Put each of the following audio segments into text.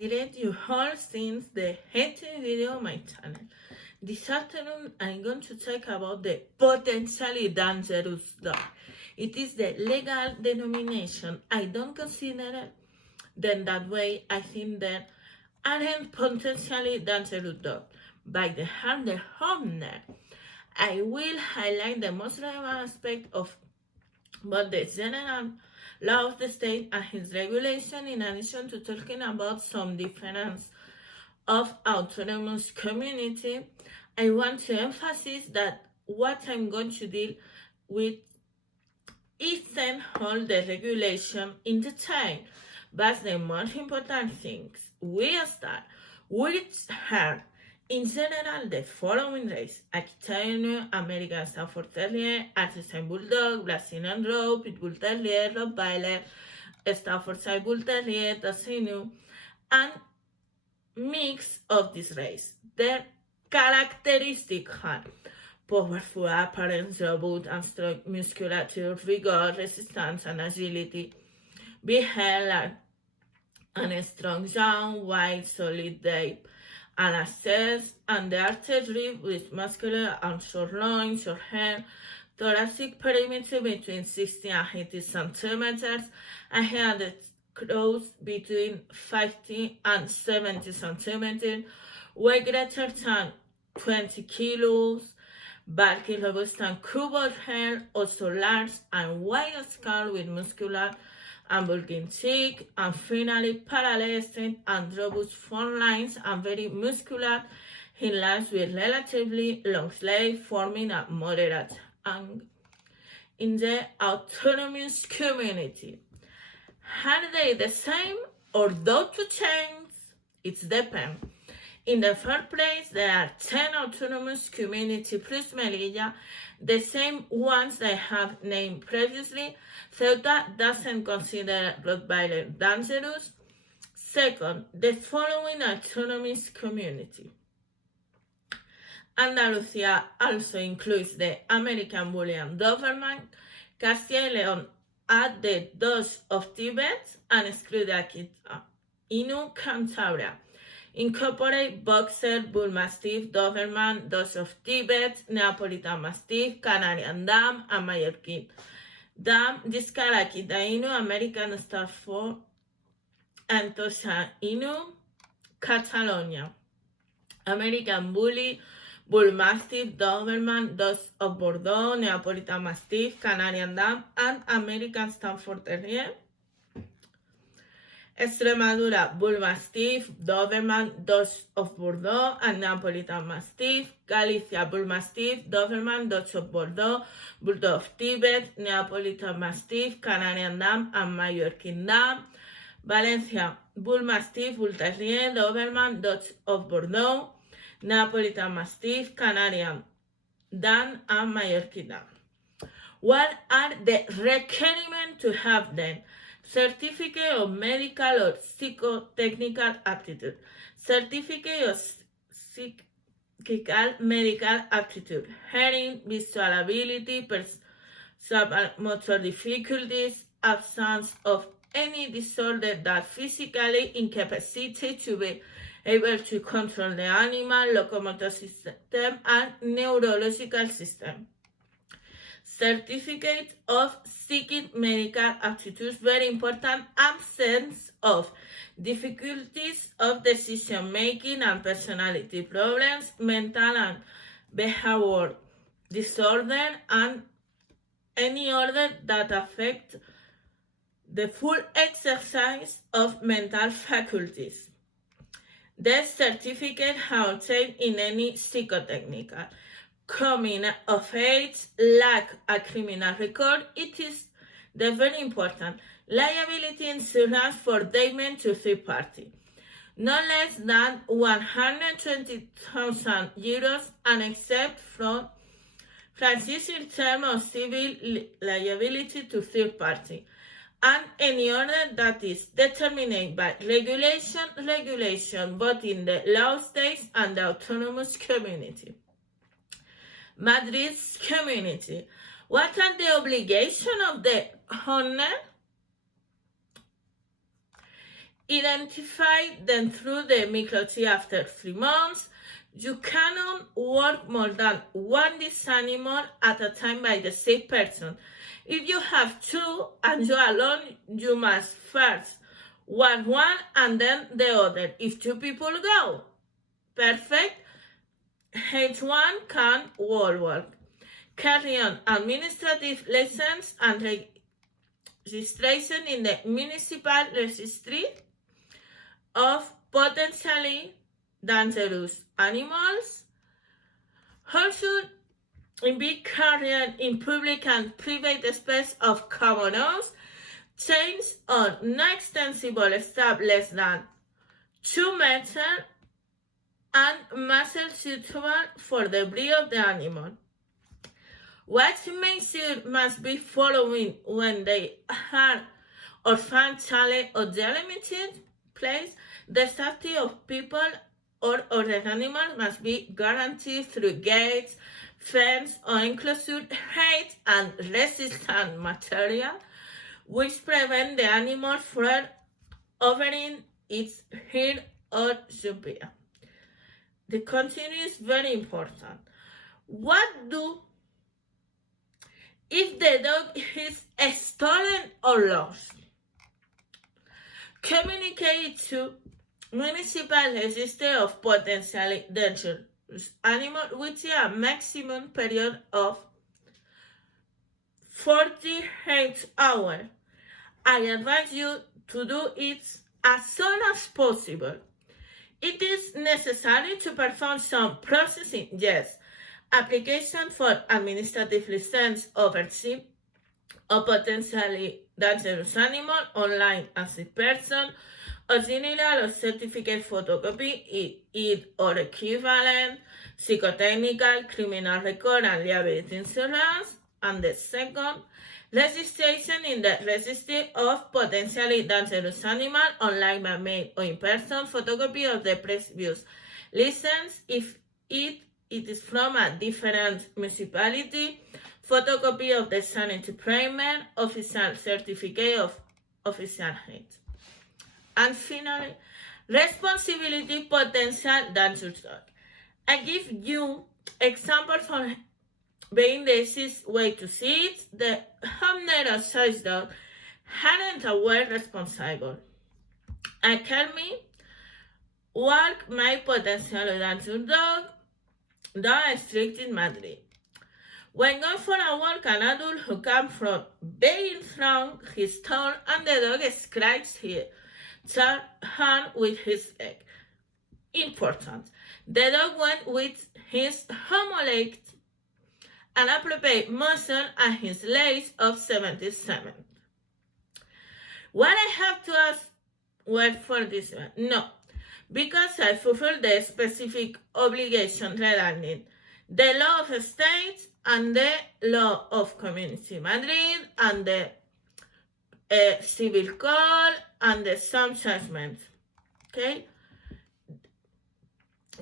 Direct you all since the hating video on my channel. This afternoon I'm going to talk about the potentially dangerous dog. It is the legal denomination. I don't consider it then that way. I think that aren't potentially dangerous dog by the harm the owner. I will highlight the most relevant aspect of both the general law of the state and its regulation, in addition to talking about some difference of autonomous community. I want to emphasize that what I'm going to deal with isn't all the regulation in detail, but the most important things we start, which are in general the following race: Aquitaino, American Stafford Terrier, Artisan Bulldog, Brazilian Row, Pitbull Terrier, Rottweiler, Staffordshire Bull Terrier, Tassino, and mix of this race. Their characteristics are powerful appearance, robust and strong musculature, vigor, resistance, and agility, big hair and a strong jaw, wide, solid shape, and access, and the artery with muscular and short loins, short hair, thoracic perimeter between 60 and 80 centimeters, and hair that grows between 50 and 70 centimeters, weight greater than 20 kilos, bulky, robust, and covered hair, also large and wide skull with muscular and bulging cheek, and finally parallel straight and robust front lines and very muscular hindlegs with relatively long legs, forming a moderate angle. In the autonomous community, are they the same or though to change? It depends. In the first place, there are 10 autonomous community plus Melilla, the same ones I have named previously. Ceuta doesn't consider Rottweiler dangerous. Second, the following autonomous community. Andalusia also includes the American Bully and Doberman, Castilla y León add the Dogs of Tibet, and exclude Akita. Inu, Cantabria incorporate Boxer, Bull Mastiff, Doberman, Dogs of Tibet, Neapolitan Mastiff, Canarian Dam, and Mallorquin Dam. Discard Akita Inu, American Stafford, and Tosha Inu, Catalonia. American Bully, Bull Mastiff, Doberman, Dogs of Bordeaux, Neapolitan Mastiff, Canarian Dam, and American Stafford Terrier. Extremadura, Bull Mastiff, Doberman, Dogs of Bordeaux, and Neapolitan Mastiff. Galicia, Bull Mastiff, Doberman, Dogs of Bordeaux, Bulldog of Tibet, Neapolitan Mastiff, Canarian Dam, and Mallorquin Dam. Valencia, Bull Mastiff, Bull Terrier, Doberman, Dogs of Bordeaux, Neapolitan Mastiff, Canarian Dam, and Mallorquin Dam. What are the requirements to have them? Certificate of medical or psychotechnical aptitude, certificate of psychical medical aptitude, hearing, visual ability, motor difficulties, absence of any disorder that physically incapacitates to be able to control the animal, locomotor system, and neurological system. Certificate of psychic medical aptitude, very important. Absence of difficulties of decision making and personality problems, mental and behavioral disorder, and any other that affect the full exercise of mental faculties. The certificate are obtained in any psychotechnical. Coming of age, lack a criminal record, it is the very important. Liability insurance for damage to third party. No less than 120,000 euros and except from franchise term of civil liability to third party. And any order that is determined by regulation both in the law states and the autonomous community. Madrid's community. What are the obligations of the owner? identify them through the microchip after 3 months. You cannot work more than one this animal at a time by the same person. If you have two and you are alone, you must first one and then the other. If two people go, perfect. H1 can work. Carry on administrative license and registration in the municipal registry of potentially dangerous animals. Also, be carried in public and private space of common use. Chains or non-extensible stuff less than 2 meters and muzzle suitable for the breed of the animal. What measures must be following when they are or find challenge or delimited place? The safety of people or other animals must be guaranteed through gates, fence, or enclosure height and resistant material, which prevent the animal from overing its head or jumping. The continue is very important. What do if the dog is stolen or lost? Communicate to municipal register of potentially dangerous animal with a maximum period of 48 hours. I advise you to do it as soon as possible. It is necessary to perform some processing, yes. Application for administrative license overseas a potentially dangerous animal online as a person, original or certificate photocopy, it or equivalent, psychotechnical, criminal record and liability insurance, and the second, registration in the registry of potentially dangerous animal online by mail or in person, photocopy of the previous license if it is from a different municipality, photocopy of the sanitary permit, official certificate of official head. And finally, responsibility potential dangerous dog. I give you examples for being the easiest way to see it. The homeowner choice dog hadn't a well responsible. I can me work my potential dangerous dog down a street in Madrid. When going for a walk, an adult who comes from being thrown his tongue and the dog scratches his hand with his leg. Important. The dog went with his homologed and appropriate muscle and his legs of 77. What I have to ask word for this one? No, because I fulfill the specific obligation regarding the law of states and the law of community Madrid and the civil code and the some judgment. Okay?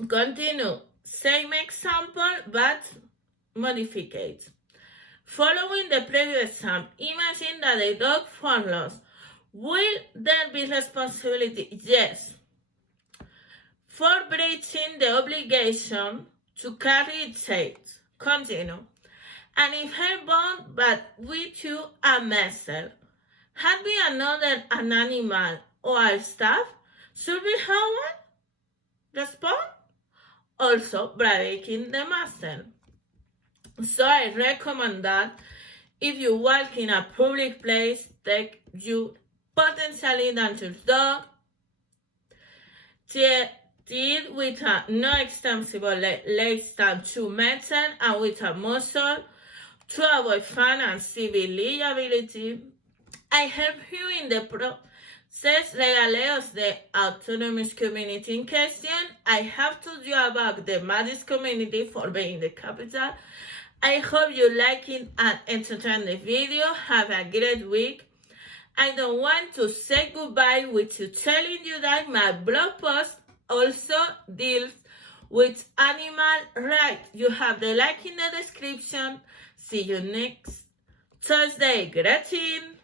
Continue. Same example, but modified. Following the previous example, imagine that a dog follows. Will there be responsibility? Yes. For breaching the obligation to carry its height. Continue. And if her bone but with you a muzzle, had been another an animal or staff, should be how respond? Also breaking the muzzle. So I recommend that if you walk in a public place, take your potentially dangerous dog, teeth with a non-extensible less than 2 meters and with a muzzle to avoid fine and civil liability. I help you in the process legally of the autonomous community in question. I have told you about the Madrid community for being the capital. I hope you like it and entertain the video. Have a great week. I don't want to say goodbye with you telling you that my blog post also deals with animal rights. You have the link in the description. See you next Thursday. Greeting.